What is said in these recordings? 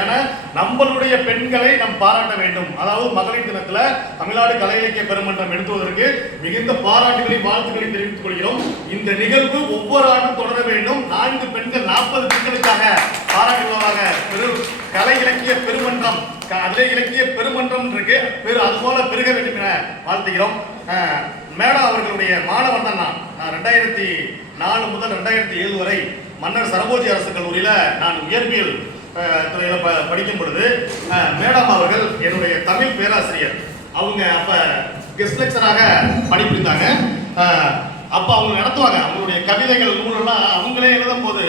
ஏன்னா நம்மளுடைய பெண்களை நாம் பாராட்ட வேண்டும். அதாவது மகளிர் தினத்துல தமிழ்நாடு கலை இலக்கிய பெருமன்றம் எடுத்துவதற்கு மிகுந்த பாராட்டுகளையும் வாழ்த்துக்களையும் தெரிவித்துக் கொள்கிறோம். இந்த நிகழ்வு ஒவ்வொரு ஆண்டும் தொடர வேண்டும். 4 பெண்கள் 40 பெண்களுக்காக பாராட்டு விழாவாக கலை இலக்கிய பெருமன்றம் கலை இலக்கிய பெருமன்றம் இருக்கு, அதுபோல பெருக வேண்டும் என வாழ்த்துகிறோம். மேடம் அவர்களுடைய மாணவர் தான் நான் 2004 முதல் 2007 வரை மன்னர் சரபோஜி அரசு கல்லூரியில நான் இயற்பியல் துறையில படிக்கும் பொழுது மேடம் அவர்கள் என்னுடைய தமிழ் பேராசிரியர். அவங்க அப்ப கெஸ்ட் லெக்சராக பணிபுரிந்தாங்க. அப்ப அவங்க நடத்துவாங்க. அவங்களுடைய கவிதைகள் நூலெல்லாம் அவங்களே எழுதும் போது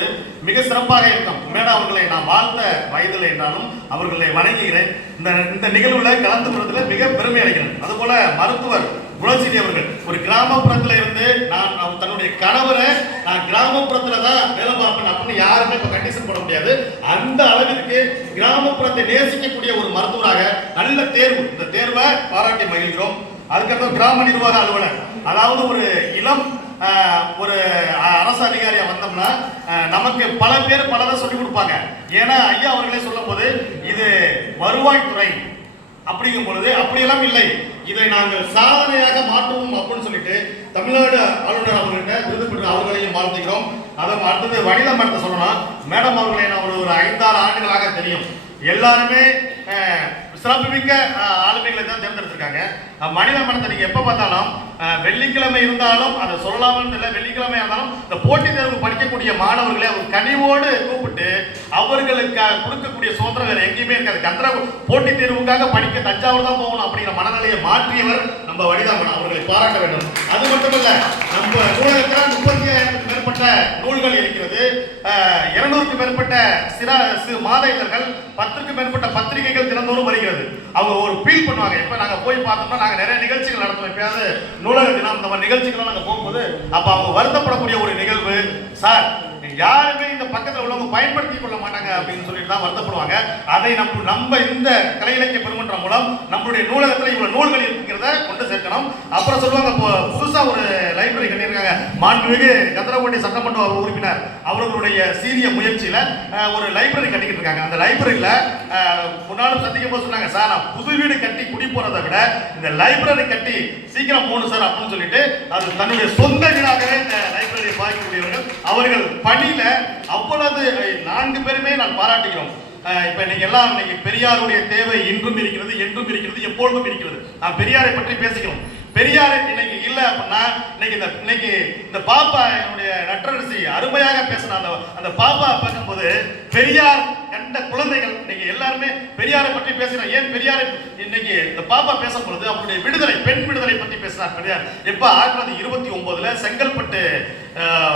மிக சிறப்பாக இருக்கும். மேடம் அவர்களை நான் வாழ்ந்த வயதில் என்றாலும் அவர்களை வணங்குகிறேன். இந்த நிகழ்வுல கலந்து கொள்வதில் மிக பெருமை அடைகிறேன். அதுபோல மருத்துவர் குணசீலி அவர்கள் ஒரு கிராமப்புறத்துல இருந்து நான் தன்னுடைய கணவரை நான் கிராமப்புறத்துல தான் வேலை பார்ப்பேன் அப்படின்னு யாருமே இப்ப கண்டிஷன் போட முடியாது. அந்த அளவிற்கு கிராமப்புறத்தை நேசிக்கக்கூடிய ஒரு மருத்துவராக நல்ல தேர்வு. இந்த தேர்வை பாராட்டி மகிழ்கிறோம். அதுக்கப்புறம் கிராம நிர்வாக அலுவலர், அதாவது ஒரு இளம் ஒரு அரசு அதிகாரியா வந்தோம்னா நமக்கு பல பேர் பலதை சொல்லிக் கொடுப்பாங்க. ஏன்னா ஐயா அவர்களே சொல்லும் போது இது வருவாய்த்துறை அப்படிங்கும் பொழுது அப்படியெல்லாம் இல்லை, இதை நாங்கள் சாதனையாக மாற்றுவோம் அப்படின்னு சொல்லிட்டு தமிழ்நாடு ஆளுநர் அவர்கிட்ட விருது பெற்ற அவர்களையும் வாழ்த்துகிறோம். அதை அடுத்தது வனித மரத்தை சொல்லணும். மேடம் அவர்களை நான் ஒரு 5-6 ஆண்டுகளாக தெரியும். எல்லாருமே சிறப்புமிக்க ஆளுமைகளை தான் தேர்ந்தெடுத்திருக்காங்க. மனித மனத்தை நீங்க எப்ப பார்த்தாலும் வெள்ளிக்கிழமை இருந்தாலும் அதை சொல்லலாம்னு இல்லை, வெள்ளிக்கிழமை இருந்தாலும் இந்த போட்டித் தேர்வு படிக்கக்கூடிய மாணவர்களை அவர் கனிவோடு கூப்பிட்டு அவர்களுக்கு கொடுக்கக்கூடிய சுதந்திரம் வேற எங்கேயுமே இருக்காது. கந்திர போட்டித் தேர்வுக்காக படிக்க தஞ்சாவூர் தான் போகணும் அப்படிங்கிற மனநிலையை மாற்றியவர் நம்ம வனிதாமன், அவர்களை பாராட்ட வேண்டும். அது மட்டுமல்ல, நம்ம நூலகத்தில் 35,000க்கும் மேற்பட்ட நூல்கள் இருக்கிறது, 200க்கும் மேற்பட்ட மாத இதழ்கள், 10க்கும் மேற்பட்ட பத்திரிகைகள் தினந்தோறும் வருகிறது. அவங்க ஒரு ஃபீல் பண்ணுவாங்க. இப்ப நாங்க போய் பார்த்தோம்னா நாங்க நிறைய நிகழ்ச்சிகள் நடத்துவோம். எப்பயாவது நூலக தினம் இந்த மாதிரி நிகழ்ச்சிகள் நாங்க போகும்போது அப்ப அவங்க வருத்தப்படக்கூடிய ஒரு நிகழ்வு, சார் யாருமே இந்த பக்கத்துல உள்ளவங்க பயன்படுத்திக் கொள்ள மாட்டாங்க அப்படின்னு சொல்லிட்டு தான் வருத்தப்படுவாங்க. அதை நம்ம இந்த கலை இலக்கிய பெருமன்றம் மூலம் நம்மளுடைய நூலகத்துல இவ்வளவு நூல்கள் இருக்கிறத கொண்டு சேர்க்கணும். அப்புறம் சொல்லுவாங்க, புதுசா ஒரு லைப்ரரி கட்டியிருக்காங்க. மாண்புமிகு சந்திரகோட்டை சட்டமன்ற உறுப்பினர் அவர்களுடைய சீரிய முயற்சியில ஒரு லைப்ரரி கட்டிக்கிட்டு இருக்காங்க. அந்த லைப்ரரியில முன்னாலும் சந்திக்கும் போது சொன்னாங்க, சார் நான் புது வீடு கட்டி குடி போறதை விட இந்த லைப்ரரி கட்டி சீக்கிரம் போகணும் சார் அப்படின்னு சொல்லிட்டு அது தன்னுடைய சொந்த வீடாகவே இந்த லைப்ரரியை பார்க்கக்கூடியவர்கள் அவர்கள் பணியில அவ்வளவு 4 பேருமே நான் பாராட்டுகிறோம். இப்ப இன்னைக்கு எல்லாம் இன்னைக்கு பெரியாருடைய தேவை இன்றும் இருக்கிறது, என்றும் இருக்கிறது, எப்பொழுதும் இருக்கிறது. நான் பெரியாரை பற்றி பேசிக்கிறோம். பெரியார் இன்னைக்கு இல்ல அப்படின்னா இன்னைக்கு இந்த பாப்பா என்னுடைய நற்றரசி அருமையாக பேசின அந்த பாப்பா பார்க்கும்போது பெரியார் கண்ட குழந்தைகள் இன்னைக்கு எல்லாருமே பெரியாரை பற்றி பேசுறாங்க. ஏன் பெரியாரை இன்னைக்கு இந்த பாப்பா பேசும்பொழுது அவருடைய விடுதலை, பெண் விடுதலை பற்றி பேசினார் பெரியார். எப்ப 1929 செங்கல்பட்டு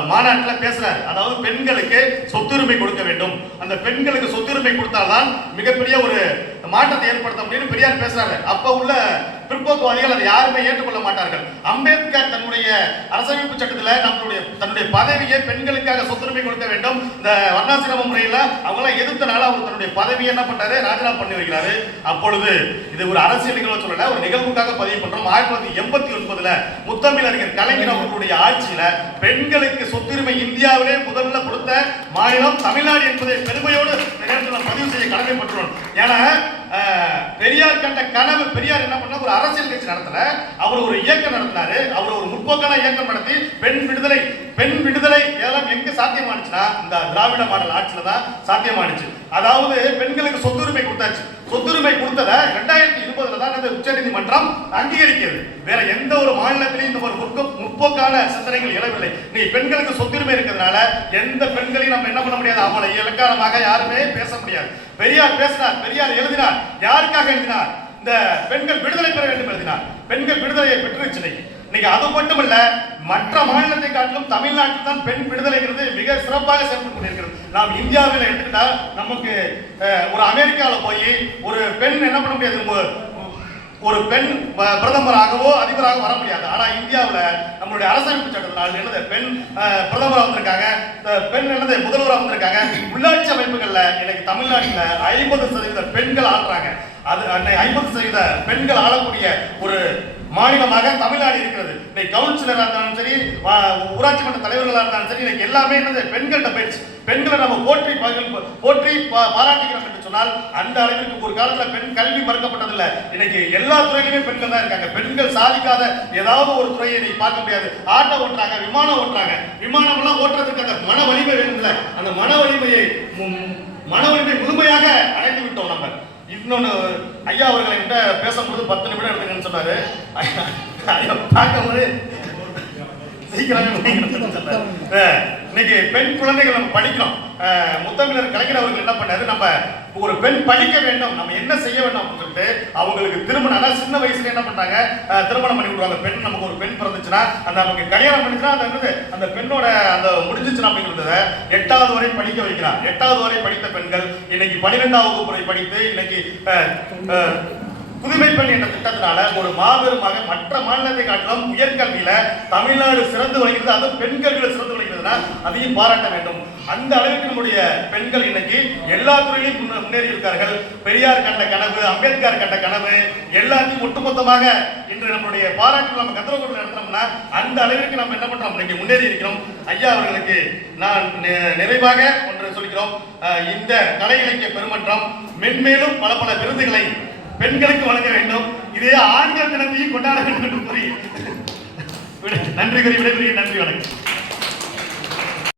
மாநாட்டில் பேசுறாரு. அதாவது பெண்களுக்கு சொத்துரிமை கொடுக்க வேண்டும், அந்த பெண்களுக்கு சொத்துரிமை கொடுத்தால்தான் மிகப்பெரிய ஒரு மாற்றத்தை ஏற்படுத்த முடியும் பெரியார் பேசுறாரு. அப்ப உள்ள பிற்போக்குவாதிகள் அதை யாருமே ஏற்றுக்கொள்ள மாட்டார்கள். அம்பேத்கர் தன்னுடைய அரசமைப்பு சட்டத்தில் தன்னுடைய பதவியை பெண்களுக்காக சொத்துரிமை கொடுக்க வேண்டும், இந்த வர்ணாசிரம முறையில் அவங்கள எதிர்த்தனால அவர் தன்னுடைய பதவியை என்ன பண்றாரு, ராஜினாமா பண்ணி வைக்கிறாரு. அப்பொழுது இது ஒரு அரசியல் நிகழ்வு சொல்லல, ஒரு நிகழ்வுக்காக பதிவு பண்றோம். 1989 முத்தமிழறிஞர் கலைஞர் அவர்களுடைய ஆட்சியில பெண்களுக்கு சொத்துரிமை இந்தியாவிலே முதல்ல கொடுத்த மாநிலம் தமிழ்நாடு என்பதை பெருமையோடு பதிவு செய்ய கடமைப்பட்டுள்ளோம். ஏன்னா பெரியார் கண்ட கனவு, பெரியார் என்ன பண்ண ஒரு அரசியல் கட்சி நடத்தல, அவர் ஒரு இயக்கம் நடத்தினாரு. அவர் ஒரு முற்போக்கான இயக்கம் நடத்தி பெண் விடுதலை எல்லாம் எங்க சாத்தியமானுச்சுன்னா இந்த திராவிட மாடல் ஆட்சியில தான் சாத்தியமானுச்சு. அதாவது பெண்களுக்கு சொத்துரிமை கொடுத்தாச்சு. சொத்துரிமை கொடுத்தத 2020 தான் உச்ச நீதிமன்றம் அங்கீகரிக்கிறது. வேற எந்த ஒரு மாநிலத்திலையும் இந்த ஒரு முற்போக்கான சிந்தனைகள் எழவில்லை. நீ பெண்களுக்கு சொத்துரிமை இருக்கிறதுனால எந்த பெண்களையும் நம்ம என்ன பண்ண முடியாது, அவளை இலக்காரமாக யாருமே பேச முடியாது. பெரியார் பேசினார், பெரியார் எழுதினார். யாருக்காக எழுதினார்? இந்த பெண்கள் விடுதலை பெற வேண்டும் எழுதினார். பெண்கள் விடுதலையை பெற்றுச்சு. இன்னைக்கு அது மட்டுமல்ல, மற்ற மாநிலத்தை காட்டிலும் தமிழ்நாட்டில் தான் பெண் விடுதலைங்கிறது மிக சிறப்பாக செயல்பட்டு கொண்டிருக்கிறது. நாம் இந்தியாவில் எடுத்துக்கிட்டா நமக்கு ஒரு அமெரிக்காவில் போய் ஒரு பெண் என்ன பண்ண முடியாது, ஒரு பெண் பிரதமராகவோ அதிபராக வர முடியாது. ஆனா இந்தியாவில் நம்மளுடைய அரசமைப்பு சட்டத்தினால் என்னது பெண் பிரதமராக வந்திருக்காங்க, பெண் என்னது முதல்வராக வந்திருக்காங்க. உள்ளாட்சி அமைப்புகள்ல இன்னைக்கு தமிழ்நாட்டில் 50% பெண்கள் ஆளுறாங்க. அது 50% பெண்கள் ஆளக்கூடிய ஒரு மாநிலமாக தமிழ்நாடு இருக்கிறது. இன்னைக்கு கவுன்சிலராக இருந்தாலும் சரி, ஊராட்சி மன்ற தலைவர்களாக இருந்தாலும் சரி, இன்னைக்கு எல்லாமே என்னது பெண்கள்கிட்ட போயிடுச்சு. பெண்களை நம்ம போற்றி பாராட்டுகிறோம் என்று சொன்னால் அந்த அளவிற்கு ஒரு காலத்துல பெண் கல்வி மறுக்கப்பட்டதில்லை. இன்னைக்கு எல்லா துறையிலுமே பெண்கள் தான் இருக்காங்க. பெண்கள் சாதிக்காத ஏதாவது ஒரு துறையை நீ பார்க்க முடியாது. ஆட்டோ ஓட்டுறாங்க, விமானம் ஓட்டுறாங்க. விமானம் எல்லாம் ஓட்டுறதுக்கு அந்த மன வலிமை வேணும்ல, அந்த மன வலிமையை முழுமையாக அடைந்து விட்டோம் நம்ம. இன்னொன்னு ஐயா அவர்களை கிட்ட பேசும்போது 10 நிமிடம் எடுத்துங்கன்னு சொன்னாரு. ஐயா பார்க்கும்போது சீக்கிரமே இன்னைக்கு பெண் குழந்தைகள் நம்ம படிக்கிறோம். முத்தமிழர் கலைஞர் அவர்கள் என்ன பண்ணாரு, நம்ம ஒரு பெண் படிக்க வேண்டும், நம்ம என்ன செய்ய வேண்டும் அப்படின்னு சொல்லிட்டு அவங்களுக்கு திருமணம், அதாவது சின்ன வயசுல என்ன பண்றாங்க, திருமணம் பண்ணி விடுவாங்க. பெண் நமக்கு ஒரு பெண் பிறந்துச்சுன்னா அந்த நமக்கு கல்யாணம் பண்ணிச்சுன்னா அந்த பெண்ணோட அந்த முடிஞ்சிச்சுன்னா அப்படிங்கிறத 8வது வரை படிக்க வைக்கிறார். 8வது வரை படித்த பெண்கள் இன்னைக்கு 12வது வகுப்பு வரை படித்து இன்னைக்கு புதுமை பெண் என்ற திட்டத்தினால ஒரு மாபெருமாக மற்ற மாநிலத்தை காட்டிலும் உயர்கல்வியில தமிழ்நாடு சிறந்து வருகிறது. அதுவும் பெண் கல்வியில சிறந்து வருகிறதுனா அதையும் பாராட்ட வேண்டும். அந்த அளவுக்கு நம்முடைய பெண்கள் இன்னைக்கு எல்லா துறையிலும் முன்னேறி இருக்கார்கள். பெரியார் கண்ட கனவு, அம்பேத்கர் கண்ட கனவு எல்லாத்தையும் ஒட்டுமொத்தமாக இன்று நம்மளுடைய பாராட்டு நம்ம கத்திரகோட்டில் நடத்துறோம்னா அந்த அளவிற்கு நம்ம என்ன பண்றோம், இன்னைக்கு முன்னேறி இருக்கிறோம். ஐயா அவர்களுக்கு நான் நிறைவாக ஒன்று சொல்கிறோம். இந்த கலை இலக்கிய பெருமன்றம் மென்மேலும் பல பல விருதுகளை பெண்களுக்கு வழங்க வேண்டும். இதே ஆண்கள் தினத்தையும் கொண்டாட வேண்டும் என்று கூறி நன்றி கூறி விடைபெறுகிறேன். நன்றி, வணக்கம்.